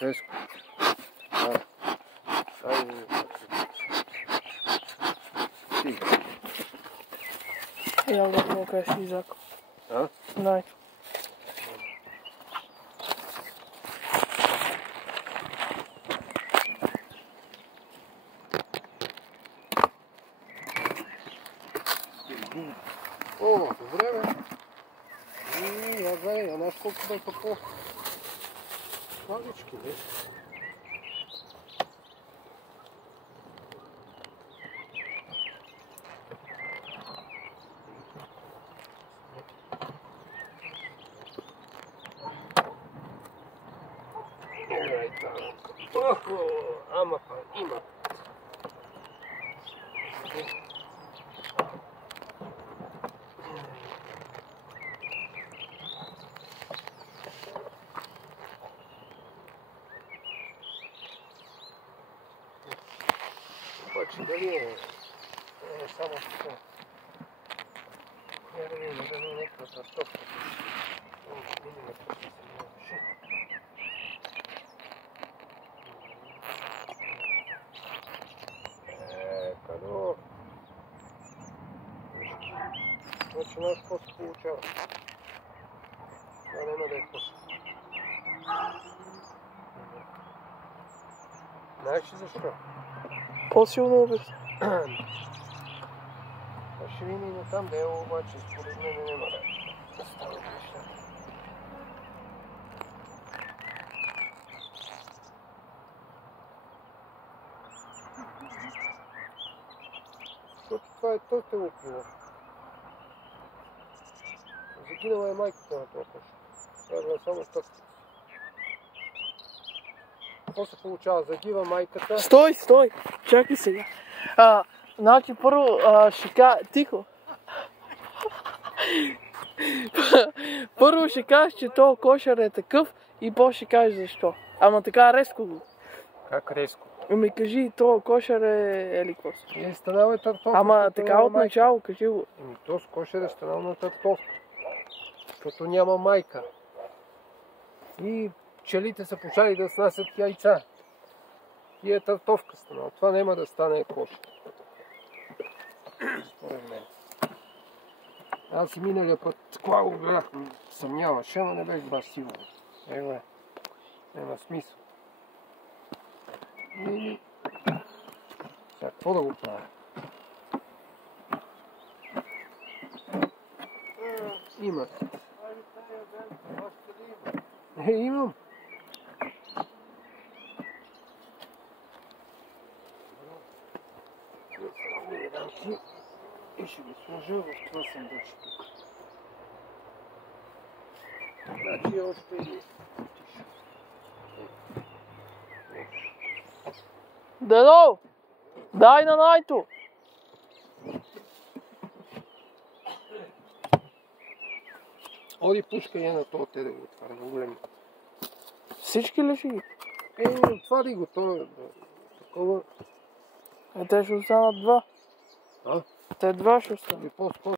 Резко. Ja ga nog eens die zak. Ja? Nee. О, добре бе. Я знае, знаеш колко бяха по-слабички, бе. Охо, ама па има. Обаче дали е само така. Я да видим, дали е някаква картофка. Кадо. Значи нас какво се получава? Това няма да е после. Знаеш ли защо? По-силно обясня. Ще видим и там да е, обаче според мен няма да става неща. Защото това е то телопила. Загинала е майката на това пъш. Трябва е само тъпка. Какво се получава? Загива майката. Стой! Чакай сега. Значи първо ще кажа... Тихо! Първо ще кажеш, че този кошер е такъв и после ще кажеш защо. Ама така резко го. Как резко? Ами кажи, този кошер е еликвос. Е, станал е търтовка. Ама така от начало, кажи го. Ами този кошер е станал на търтовка. Защото няма майка. И пчелите са почали да снасят яйца. И е търтовка станал. Това няма да стане кошер. Според мен. Аз и миналия път това го гледах, съмняваше, но не беше баш сигурно. Ева, няма смисъл. И... Сега, какво да го правя? Има. Имам. И ще го сложа в това съндъче тук. Значи още и... Дедо! Дай на Найто! Оди пушка я на това, те да го отваря на големи. Всички ли ще ги? Отвари го, това е такова. Те ще останат два. А? Те два ще останат. И по-скоро